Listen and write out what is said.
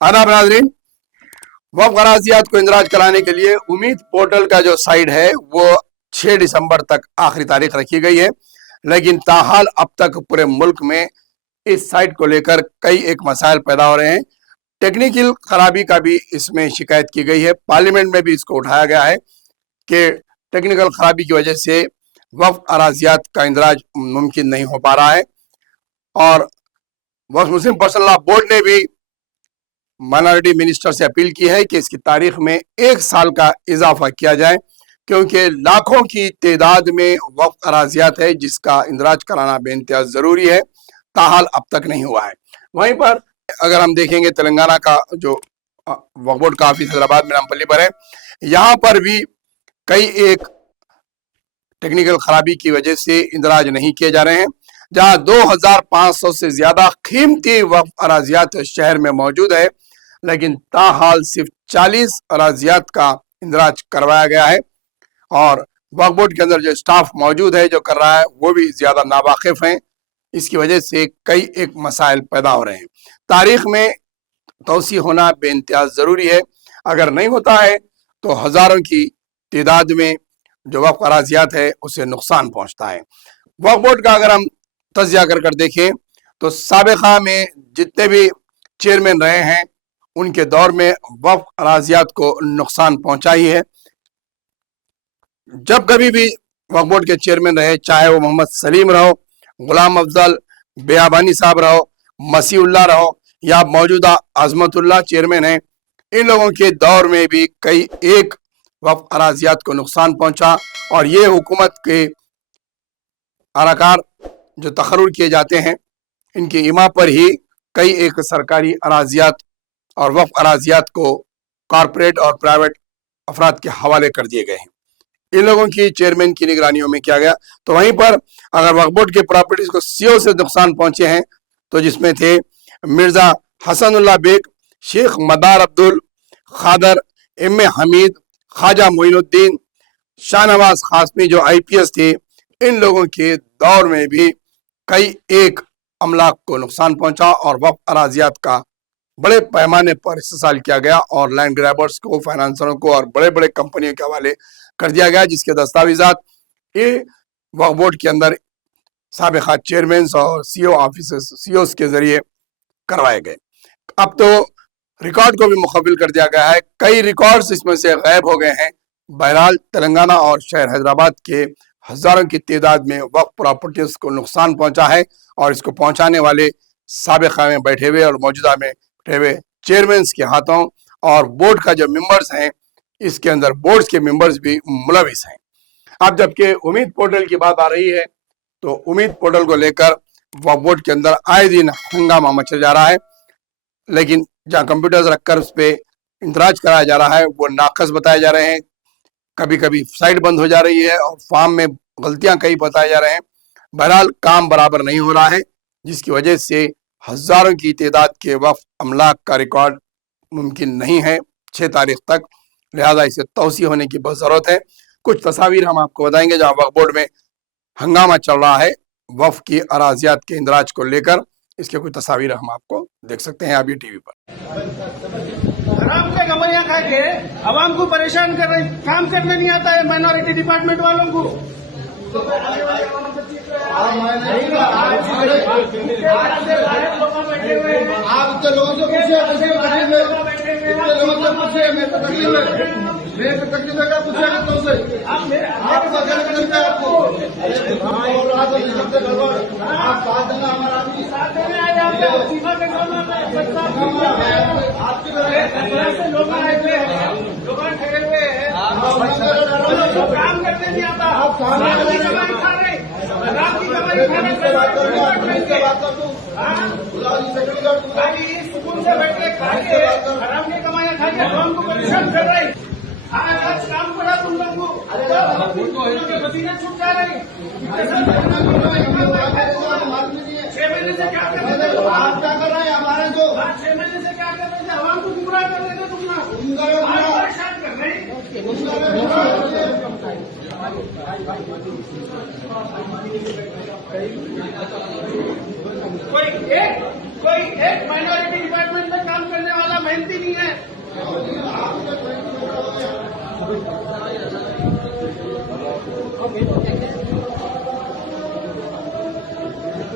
आदाब नाज़रीन, वक्फ अराज़ियात को इंदराज कराने के लिए उम्मीद पोर्टल का जो साइट है वो 6 दिसंबर तक आखिरी तारीख रखी गई है, लेकिन ताहाल अब तक पूरे मुल्क में इस साइट को लेकर कई एक मसाइल पैदा हो रहे हैं। टेक्निकल खराबी का भी इसमें शिकायत की गई है। पार्लियामेंट में भी इसको उठाया गया है कि टेक्निकल खराबी की वजह से वक्फ अराज़ियात का इंदराज मुमकिन नहीं हो पा रहा है। और वक्फ मुस्लिम पर्सनल लॉ बोर्ड ने भी माइनॉरिटी मिनिस्टर से अपील की है कि इसकी तारीख में 1 साल का इजाफा किया जाए, क्योंकि लाखों की तादाद में वक्फ अराज़ियात है जिसका इंदराज कराना बेइंतहा ज़रूरी है, ताहाल अब तक नहीं हुआ है। वहीं पर अगर हम देखेंगे तेलंगाना का जो वक्फ बोर्ड का ऑफिस हैदराबाद में नामपल्ली पर है, यहाँ पर भी कई एक टेक्निकल खराबी की वजह से इंदराज नहीं किए जा रहे हैं। जहाँ 2500 से ज्यादा कीमती वक्फ अराज़ियात शहर में मौजूद है, लेकिन ताहाल सिर्फ 40 अराज़ियात का इंदराज करवाया गया है। और वक्फ बोर्ड के अंदर जो स्टाफ मौजूद है जो कर रहा है वो भी ज्यादा नावाकिफ हैं। इसकी वजह से कई एक मसाइल पैदा हो रहे हैं। तारीख में तोसी होना बेइंतहा जरूरी है। अगर नहीं होता है तो हजारों की तादाद में जो वक्फ अराज़ियात है उसे नुकसान पहुंचता है। वक्फ बोर्ड का अगर हम तज्जिया कर देखें तो साबिक़ा में जितने भी चेयरमैन रहे हैं उनके दौर में वक्फ अराज़ियात को नुकसान पहुंचा ही है। जब कभी भी वक्फ बोर्ड के चेयरमैन रहे, चाहे वो मोहम्मद सलीम रहो, गुलाम अफजल, बेयाबानी साहब रहो, मसीउल्लाह रहो या मौजूदा अजमतुल्लाह चेयरमैन हैं, इन लोगों के दौर में भी कई एक वक्फ अराज़ियात को नुकसान पहुंचा। और ये हुकूमत के अरकार जो तकर्रुर किए जाते हैं इनकी इमा पर ही कई एक सरकारी अराज़ियात और वक्फ अराज़ियात को कॉरपोरेट और प्राइवेट अफराद के हवाले कर दिए गए हैं। इन लोगों की चेयरमैन की निगरानियों में किया गया। तो वहीं पर अगर वक्फ बोर्ड के प्रॉपर्टीज को सीओ से नुकसान पहुंचे हैं तो जिसमें थे मिर्जा हसनुल्लाह बेग, शेख मदार अब्दुल खादर, एम ए हमीद, ख्वाजा मोइनुद्दीन, शाहनवाज खासमी जो IPS थे, इन लोगों के दौर में भी कई एक अमलाक को नुकसान पहुंचा और वक्फ अराज़ियात का बड़े पैमाने पर इस्तेसाल किया गया और लैंड ग्रैबर्स को, फाइनेंसरों को और बड़े बड़े कंपनियों के हवाले कर दिया गया, जिसके दस्तावेजात ये वक्फ बोर्ड के अंदर साबिक़ा चेयरमैन और CEOs के जरिए करवाए गए। अब तो रिकॉर्ड को भी मुकम्मल कर दिया गया है। कई रिकॉर्ड्स इसमें से गायब हो गए हैं। बहरहाल तेलंगाना और शहर हैदराबाद के हजारों की तादाद में वक्फ प्रॉपर्टीज को नुकसान पहुंचा है और इसको पहुंचाने वाले साबिक़ा में बैठे हुए और मौजूदा में बैठे हुए चेयरमैन के हाथों और बोर्ड का जो मेंबर्स हैं, इसके अंदर बोर्ड्स के मेंबर्स भी मुलविस हैं। अब जबकि उम्मीद पोर्टल की बात आ रही है तो उम्मीद पोर्टल को लेकर वक्फ बोर्ड के अंदर आए दिन हंगामा मचा जा रहा है, लेकिन जहाँ कंप्यूटर्स रखकर उस पर इंदराज कराया जा रहा है वो नाकस बताए जा रहे हैं। कभी कभी साइट बंद हो जा रही है और फॉर्म में गलतियां कई बताए जा रहे हैं। बहरहाल काम बराबर नहीं हो रहा है, जिसकी वजह से हजारों की तादाद के वक्फ अमलाक का रिकॉर्ड मुमकिन नहीं है 6 तारीख तक। लिहाजा इसे तौसी होने की बहुत ज़रूरत है। कुछ तस्वीर हम आपको बताएंगे जहाँ वक्फ बोर्ड में हंगामा चल रहा है वक्फ की अराज़ियात के इंदराज को लेकर। इसके कुछ तस्वीर हम आपको देख सकते हैं अभी टीवी पर। आराम से कमाइयां खा के आवाम को परेशान कर रहे, काम करने नहीं आता है माइनॉरिटी डिपार्टमेंट वालों को। आप तो लोगों से काम करने नहीं आता, सुकून से बैठे खाइए, हराम की कमाइयां खाइए, हम को परेशान कर रहे। आज काम पड़ा तुम लोग को, पसीने छूट जा रहे। 6 महीने से क्या कर रहे थे? आप क्या कर रहे हैं? हमारे जो 6 महीने से क्या कर रहे थे? आवाम को गुमराह कर रहे थे तुम लोग, परेशान कर रहे। कोई एक माइनॉरिटी डिपार्टमेंट में काम करने वाला हैं।